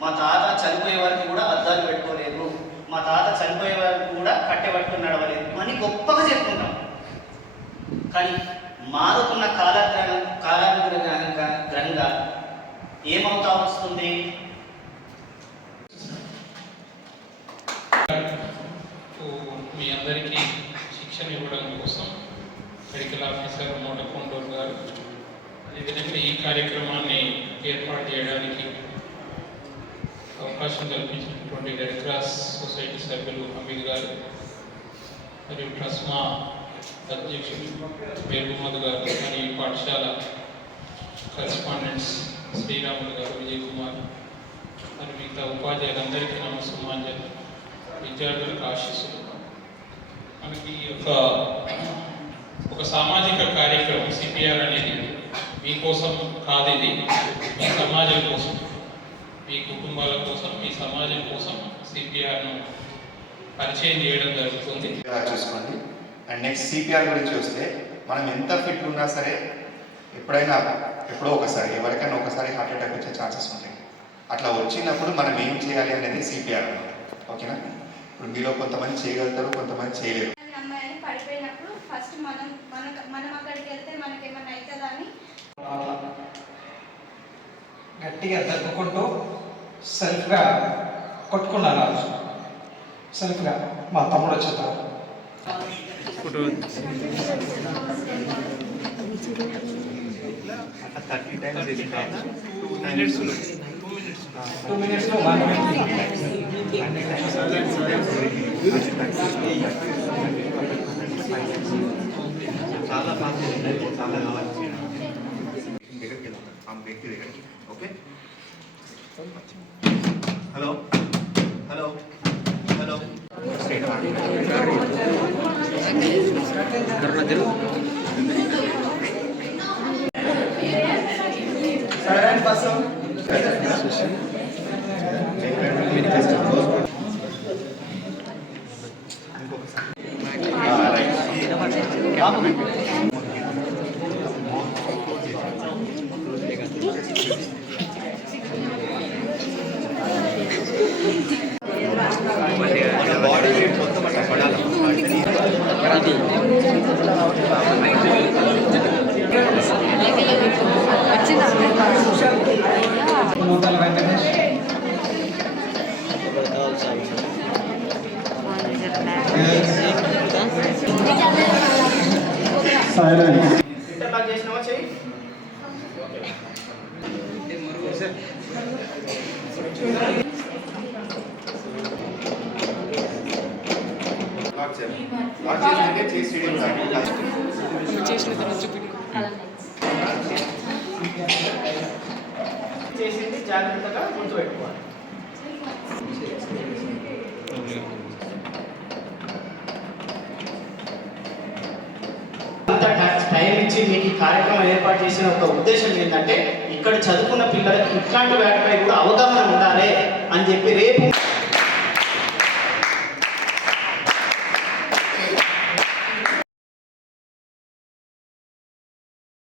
మా తాత చనిపోయే వరకు కూడా అద్దాలు పెట్టుకోలేదు, మా తాత చనిపోయే వరకు కూడా కట్టె పట్టుకుని నడవలేదు అని గొప్పగా చెప్పుకుంటాం. కానీ మారుతున్న కాలానుగుణంగా ఏమవుతా వస్తుంది? మీ అందరికీ శిక్షణ ఇవ్వడం కోసం మెడికల్ ఆఫీసర్ మోటకొండూరు గారు, అదేవిధంగా ఈ కార్యక్రమాన్ని ఏర్పాటు చేయడానికి అవకాశం కల్పించినటువంటి రెడ్ క్రాస్ సొసైటీ సభ్యులు హమీద్ గారు, మరియు ట్రస్మా అధ్యక్షులు వేల్గుమద్ గారు, మరియు పాఠశాల కరెస్పాండెంట్స్ శ్రీరాములు గారు, విజయ్ కుమార్, మరి మిగతా ఉపాధ్యాయులందరికీ నమస్సుమాంజలు, విద్యార్థులకు ఆశీస్సులు. మనకి ఒక సామాజిక కార్యక్రమం సిపిఆర్ అనేది మీకోసం కాదు, ఇది మీ సమాజం కోసం, మీ కుటుంబాల కోసం, మీ సమాజం కోసం సిపిఆర్ను పరిచయం చేయడం జరుగుతుంది. చూసుకోండి. అండ్ నెక్స్ట్ సిపిఆర్ గురించి వస్తే, మనం ఎంత ఫిట్ ఉన్నా సరే ఎప్పుడో ఒకసారి ఎవరికైనా ఒకసారి హార్ట్ అటాక్ వచ్చే ఛాన్సెస్ ఉంటాయి. అట్లా వచ్చినప్పుడు మనం ఏం చేయాలి అనేది సిపిఆర్ అన్నమాట. ఓకేనా? ఇప్పుడు మీలో కొంతమంది చేయగలుగుతారు, కొంతమంది చేయలేరు. పడిపోయినప్పుడు ఫస్ట్ మనం అక్కడికి వెళ్తే మనకేమన్నా అవుతుందా అని గట్టిగా తగ్గుకుంటూ సెల్ఫ్గా కొట్టుకున్నాను. సెల్ఫ్గా మా తమ్ముడు వచ్చేస్తారు. టూ మినిట్స్లో 1 minute. చాలా చాలా కావాలి దగ్గరికి వెళ్తాం ఆ వ్యక్తి దగ్గరికి. Okay, hello hello hello body weight మొత్తం అట్లా పడాలి. ఇంటర్లాక్ చేసినావా చెయ్యి. చేసింది జాగ్రత్తగా గుర్తుపెట్టుకోవాలి. అంత టైం ఇచ్చి మీకు ఈ కార్యక్రమం ఏర్పాటు చేసిన ఒక ఉద్దేశం ఏంటంటే, ఇక్కడ చదువుకున్న పిల్లలకి ఇట్లాంటి వాటిపై కూడా అవగాహన ఉండాలి అని చెప్పి రేపు